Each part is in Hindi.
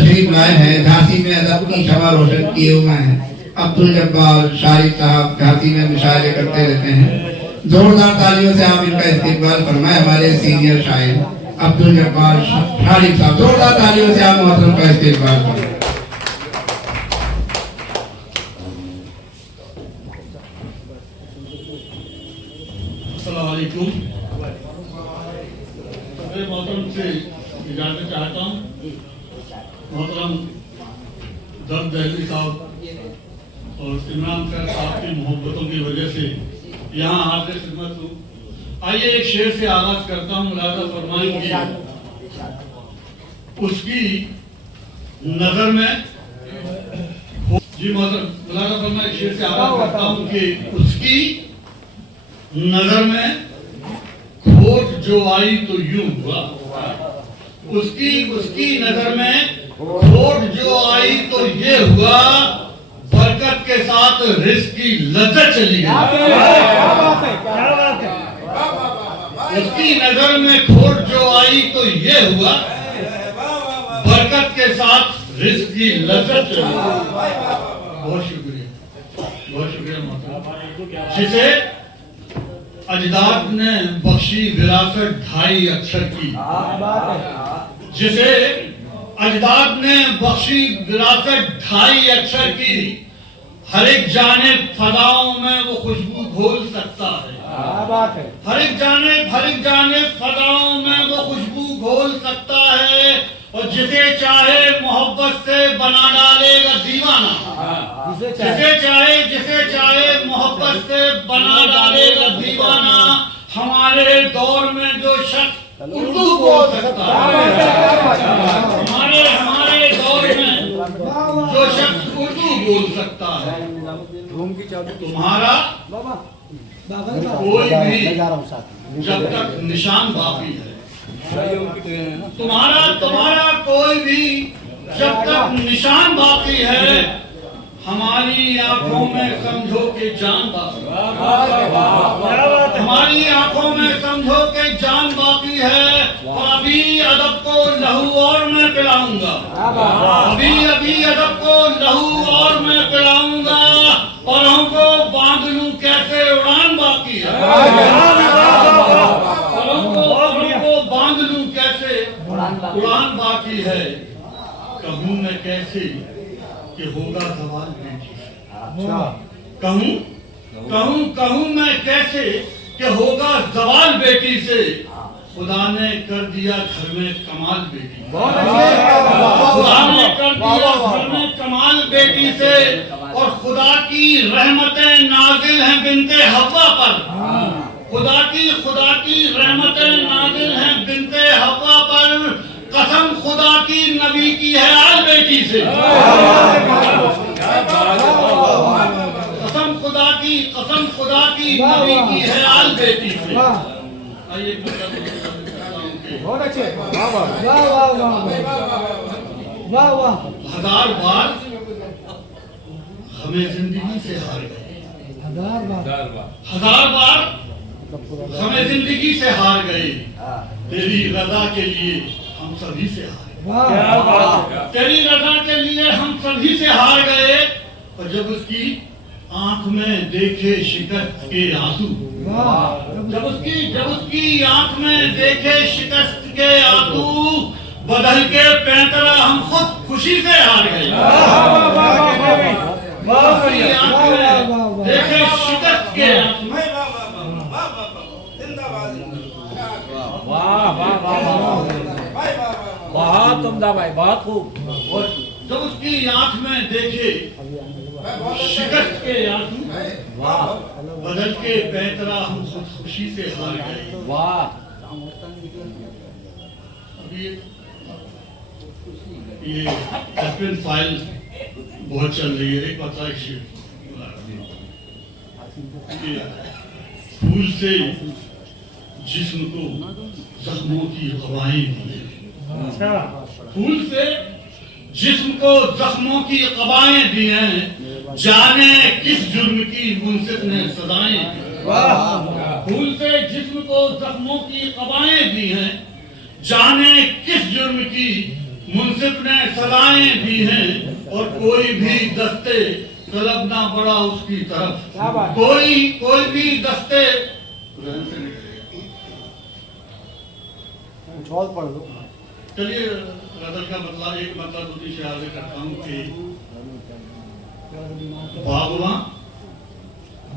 तशरीफ लाए हैं। झांसी में अदब की शमा रोशन किए हुए हैं। अब्दुल जब्बार शारिक साहब झांसी में मुशायरे करते रहते हैं। जोरदार तालियों से आप इनका इस्तेमाल फरमाएं। हमारे सीनियर शायर अब्दुल जब्बार शारिक साहब, जोरदार तालियों से आप मोहतरम का इस्तेमाल फरमाएं। मैं मोहतरम से इजाजत चाहता हूँ। मोहतरम दर्द दहली साहब और इमरान खैर साहब की मोहब्बतों की वजह से यहाँ हाजिर खिदमत हूँ। आइए एक शेर से आगाज करता हूँ। मुलाजा फरमाएंगे उसकी नजर में जी मोहतरम मुलाजा फरमाए। एक शेर से आगाज करता हूँ कि उसकी नजर में खोट जो आई तो यूं हुआ। उसकी नजर में खोट जो आई तो ये हुआ, बरकत के साथ रिस्क की लज्जत चली गई। उसकी नजर में खोट जो आई तो ये हुआ, बरकत के साथ रिस्क की लज्जत चली गई। बहुत शुक्रिया मोहतरम। जिसे अजदाद ने बख्शी विरासत 2.5 अक्षर की, जिसे अजदाद ने बख्शी विरासत 2.5 अक्षर की, हर एक जानिब फजाओं में वो खुशबू घोल सकता है। हर एक जानिब फजाओं में वो खुशबू घोल सकता है। और जिसे चाहे मोहब्बत से बना डालेगा दीवाना। जिसे चाहे मोहब्बत से बना डालेगा दीवाना। हमारे दौर में जो शख्स उर्दू बोल सकता है, हमारे दौर में जो शख्स उर्दू बोल सकता है, तुम्हारा कोई भी जब तक निशान बाकी है, तुम्हारा कोई भी जब तक निशान बाकी है, हमारी आंखों में समझो के जान बाकी है। हमारी आंखों में समझो के जान बाकी है। अभी अदब को लहू और मैं पिलाऊंगा। अभी अदब को लहू और मैं पिलाऊंगा। परों को बांध लूं कैसे उड़ान बाकी है। परों को बांध लूं कैसे उड़ान बाकी है। कहूं मैं कैसे कि होगा सवाल बेटी से। कहूं मैं कैसे कि होगा सवाल बेटी से। खुदा ने कर दिया घर में कमाल बेटी। खुदा ने कर दिया घर में कमाल बेटी से। और खुदा की रहमतें नाजिल हैं बिनते हव्वा पर। खुदा की रहमतें नाजिल हैं बिनते हव्वा पर। कसम खुदा की नबी की है आल बेटी से। कसम खुदा की नबी की है आल बेटी से। आइए बहुत अच्छे। हजार बार हमें जिंदगी से हार गए। हजार बार हमें जिंदगी से हार गए। तेरी रजा के लिए हम सभी से हार गए। तेरी रजा के लिए हम सभी से हार गए। और जब उसकी आंख में देखे शिकस्त के आंसू, जब उसकी आंख में देखे शिकस्त के आंसू, बदल के पैंतरा हम खुद खुशी से हार गए। देखे शिकस्त के आंसू। बहुत उम्दा भाई, बहुत खूब। जब उसकी आंख में देखे शिकस्त के आंसू, बदल के पैंतरा हम खुद खुशी से हार गए। वाह। अभी ये एफएन फाइल बहुत चल रही है। एक पता फूल से जिस्म को जख्मों की कबाएं दी है। फूल से जिस्म को जख्मों की कबाएं दी हैं। जाने किस जुर्म की मुंसिफ ने सदाएं दी। फूल से जिस्म को जख्मों की कबाएं दी हैं। जाने किस जुर्म की मुंसिफ ने सलाहें दी हैं और कोई भी दस्ते तलब ना बढ़ा उसकी तरफ। कोई भी दस्ते चलिए गजल का मतलब एक मतलब दूसरी से आगे करता हूँ कि बागवां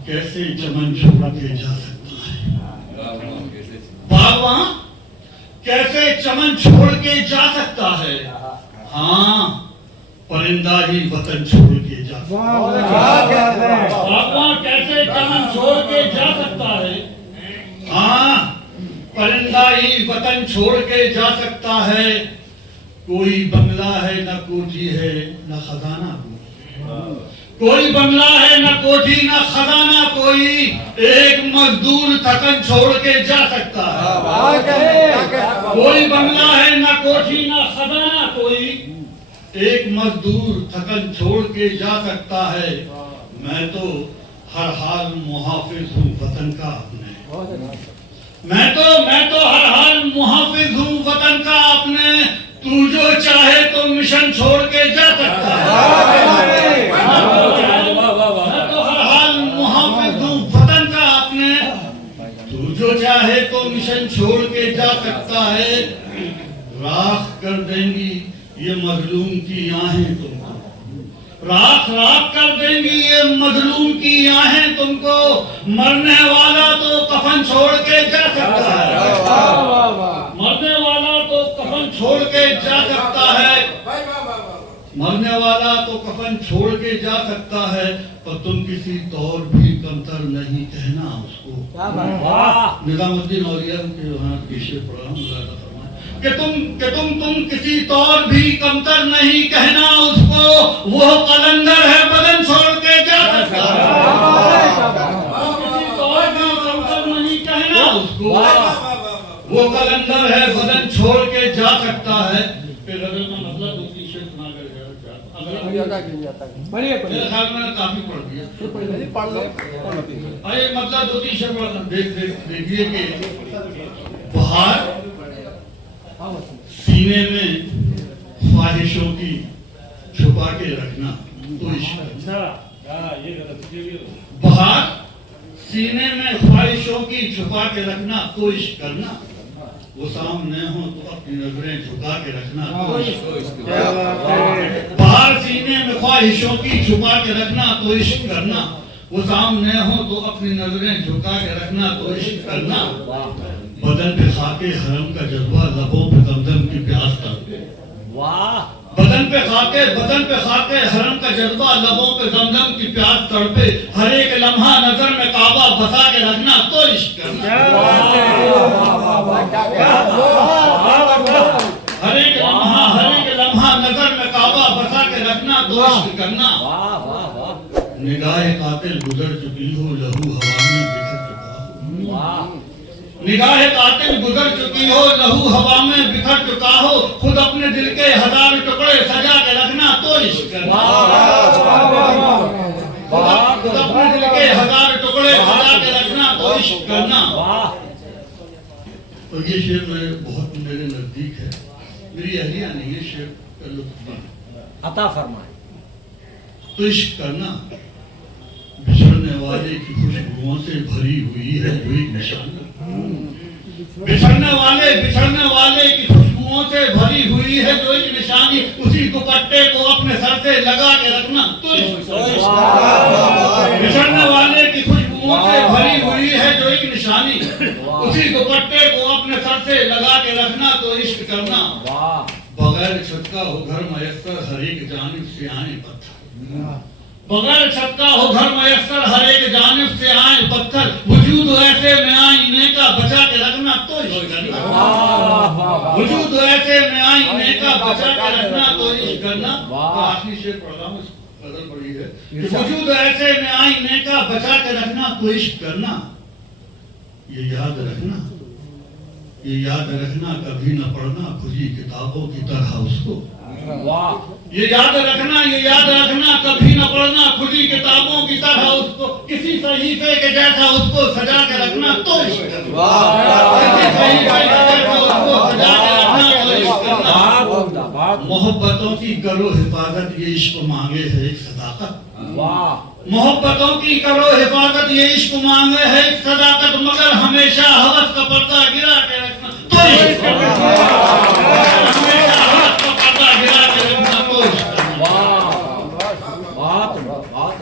कैसे चमन छोड़ के जा सकता है। बागवां कैसे चमन छोड़ के जा सकता है। हाँ, परिंदा ही वतन छोड़ के जा सकता है। बागवां कैसे चमन छोड़ के जा सकता है। हाँ, परिंदा ही वतन छोड़ के जा सकता है। कोई बंगला है न कोठी है न खजाना, कोई बंगला है न कोठी न खजाना, कोई एक मजदूर थकन छोड़ के जा सकता है। कोई बंगला है न कोठी न खजाना, कोई एक मजदूर थकन छोड़ के जा सकता है। मैं तो हर हाल मुहाफिज हूँ वतन का अपने। मैं तो हर हाल मुहाफिज हूँ वतन का अपने। तू जो चाहे तो मिशन छोड़ के जा सकता है। मैं तो हर हाल मुहाफिज हूँ वतन का अपने। तू जो चाहे तो मिशन छोड़ के जा सकता है। राख कर देंगी ये मजलूम की आहें तुमको, राख कर देंगी ये मजलूम की आहें तुमको। मरने वाला तो कफन छोड़ के जा सकता है। मरने वाला तो कफन छोड़ के जा सकता है। मरने वाला तो कफन छोड़ के जा सकता है, पर तुम किसी तौर भी कमतर नहीं कहना उसको। निजामुद्दीन औलिया के वहाँ पीछे पढ़ा हूँ कि तुम किसी तौर भी कमतर नहीं कहना उसको। वो कलंदर है बदन छोड़ के जा सकता है। किसी तौर भी कमतर नहीं कहना उसको। वो कलंदर है बदन छोड़ के जा सकता है। फिर गजल का मतलब दूसरी शेर सुना कर मेरे ख्याल में काफी पढ़ दिया। अरे मतलब दूसरी शेर देखिए कि बहार सीने में ख्वाहिशों की छुपा के रखना तो इश्क। बहार सीने में ख्वाहिशों की छुपा के रखना तो इश्क करना। वो सामने हो तो अपनी नजरें झुका के रखना तो इश्क। बहार सीने में ख्वाहिशों की छुपा के रखना तो इश्क करना। वो सामने हो तो अपनी नजरें झुका के रखना तो इश्क करना। बदन पे खाके हरम का जज्बा, लबों पे दमदम की प्यास तड़पे। वाह। बदन पे खाके हरम का जज्बा, लबों पे दमदम की प्यास तड़पे। हर एक लम्हा नजर में काबा बसा के रखना तो इश्क करना। हर एक लम्हा नजर में काबा बसा के रखना तो इश्क करना। निगाहे कातिल गुजर चुकी हो, लहू हवा में बिखर चुका हो। निगाहे कातिल गुजर चुकी हो, लहू हवा में बिखर चुका हो। खुद अपने दिल के हजार टुकड़े सजा के रखना तो इश्क करना। खुद अपने दिल के हजार टुकड़े सजा के रखना तो इश्क करना। तो ये शेर बहुत मेरे नजदीक है। मेरी अहलिया नहीं है, शेर का लुत्फ अता फरमाए। तो इश्क करना बिछड़ने वाले की खुशबुओं से भरी हुई है जो एक निशानी। बिछड़ने वाले की खुशबुओं से भरी हुई है जो एक निशानी। उसी दुपट्टे को अपने सर से लगा के रखना तो इश्क। बिछड़ने वाले की खुशबुओं से भरी हुई है जो एक निशानी। उसी दुपट्टे को अपने सर से लगा के रखना तो इश्क करना। बगैर छत का हो घर मयस्सर, हर एक जानिब से आए पत्थर। बगैर छत का हो घर मयस्सर, हर एक जानिब से आए पत्थर। वजूद ऐसे में आईने का बचा के रखना तो इश्क करना। वजूद ऐसे में आईने का बचा के रखना तो इश्क करना। आखिरी शेर पढ़ रहा हूँ, गजल पढ़ी है कि वजूद ऐसे में आईने का बचा के रखना तो इश्क करना। ये याद रखना कभी न पढ़ना खुली किताबों की तरह उसको। ये याद रखना कभी न पढ़ना खुली किताबों की तरह उसको। किसी सहीफे के जैसा उसको सजा के रखना तो इश्क करना। किसी सहीफे के जैसा उसको सजा के रखना तो इश्क करना। बहुत मोहब्बतों की करो हिफाजत, ये इश्क मांगे है एक सदाकत। वाह मोहब्बतों की करो हिफाजत, ये इश्क मांगे है एक सदाकत, मगर हमेशा हवस का पर्दा गिरा के रखना तो इश्क हमेशा हवस का पर्दा गिरा के रखना तो इश्क। वाह बहुत बहुत